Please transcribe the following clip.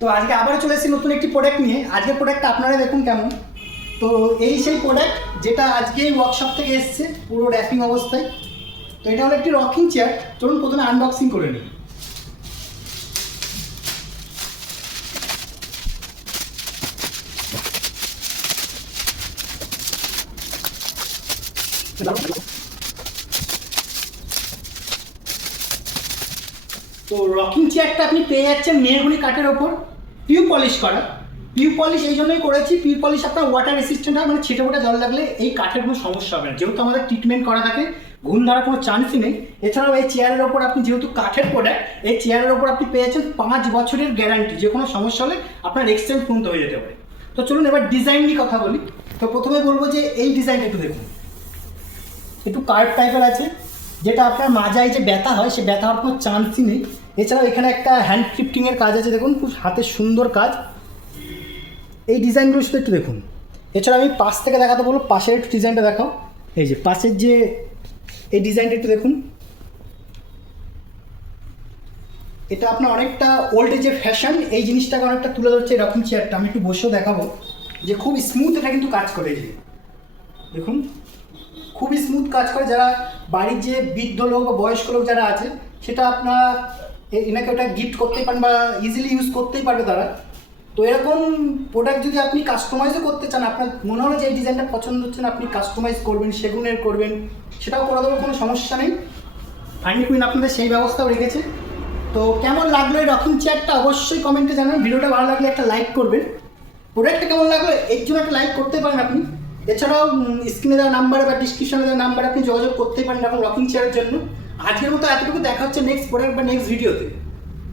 তো আজকে আবারও চলে এসেছি নতুন একটি প্রোডাক্ট নিয়ে। আজকের প্রোডাক্টটা আপনারা দেখুন কেমন। তো এই সেই প্রোডাক্ট যেটা আজকেই ওয়ার্কশপ থেকে এসছে পুরো র্যাপিং অবস্থায়। তো এটা হলো একটি রকিং চেয়ার। চলুন প্রথমে আনবক্সিং করে নিই। তো রকিং চেয়ারটা আপনি পেয়ে যাচ্ছেন মেহগনি কাঠের ওপর পিউ পলিশ করা। পিউ পলিশ এই জন্যই করেছি, পিউ পলিশ আপনার ওয়াটার রেসিস্ট্যান্ট হয়, মানে ছিটে ফোটা জল লাগলে এই কাঠের কোনো সমস্যা হবে না, যেহেতু আমাদের ট্রিটমেন্ট করা থাকে, ঘুম ধরার কোনো চান্সই নেই। এছাড়াও এই চেয়ারের ওপর আপনি যেহেতু কাঠের প্রোডাক্ট, এই চেয়ারের ওপর আপনি পেয়ে যাচ্ছেন 5 বছরের গ্যারান্টি, যে কোনো সমস্যা হলে আপনার এক্সচেঞ্জ পর্যন্ত হয়ে যেতে পারে। তো চলুন এবার ডিজাইন নিয়ে কথা বলি। তো প্রথমে বলবো যে এই ডিজাইনটা একটু দেখুন, একটু কার্ভ টাইপের আছে, যেটা আপনার মাজায় যে ব্যথা হয় সে ব্যথা হওয়ার কোনো চান্সই নেই। এছাড়াও এখানে একটা হ্যান্ড ক্রিফটিংয়ের কাজ আছে, দেখুন খুব হাতের সুন্দর কাজ। এই ডিজাইনগুলো শুধু একটু দেখুন। এছাড়া আমি পাশ থেকে দেখাতে বলবো, পাশের একটু ডিজাইনটা দেখাও। এই যে পাশের যে এই ডিজাইনটা একটু দেখুন, এটা আপনার অনেকটা ওল্ড এজের ফ্যাশন, এই জিনিসটাকে অনেকটা তুলে ধরছে এরকম চেয়ারটা। আমি একটু বসেও দেখাবো যে খুব স্মুথ এটা কিন্তু কাজ করে। এই যে দেখুন খুবই স্মুথ কাজ করে। যারা বাড়ির যে বৃদ্ধ লোক বা বয়স্ক লোক যারা আছে, সেটা আপনার এনাকে ওটা গিফট করতেই পারেন বা ইজিলি ইউজ করতেই পারবে তারা। তো এরকম প্রোডাক্ট যদি আপনি কাস্টমাইজও করতে চান, আপনার মনে হলো যে এই ডিজাইনটা পছন্দ হচ্ছে না, আপনি কাস্টমাইজ করবেন, সেগুনের করবেন, সেটাও করে দেবো, কোনো সমস্যা নেই। ফাইনাল কুইন আপনাদের সেই ব্যবস্থাও রেখেছে। তো কেমন লাগলো এই রকিং চেয়ারটা অবশ্যই কমেন্টে জানাবেন। ভিডিওটা ভালো লাগলে একটা লাইক করবেন। প্রোডাক্টটা কেমন লাগলো এর জন্য একটা লাইক করতে পারেন আপনি। এছাড়াও স্ক্রিনে দেওয়া নাম্বারে বা ডিসক্রিপশনে দেওয়া নাম্বারে আপনি যোগাযোগ করতে পারেন এরকম রকিং চেয়ারের জন্য। আজকের মতো এতটুকু, দেখা হচ্ছে নেক্সট প্রোডাক্ট বা নেক্সট ভিডিওতে।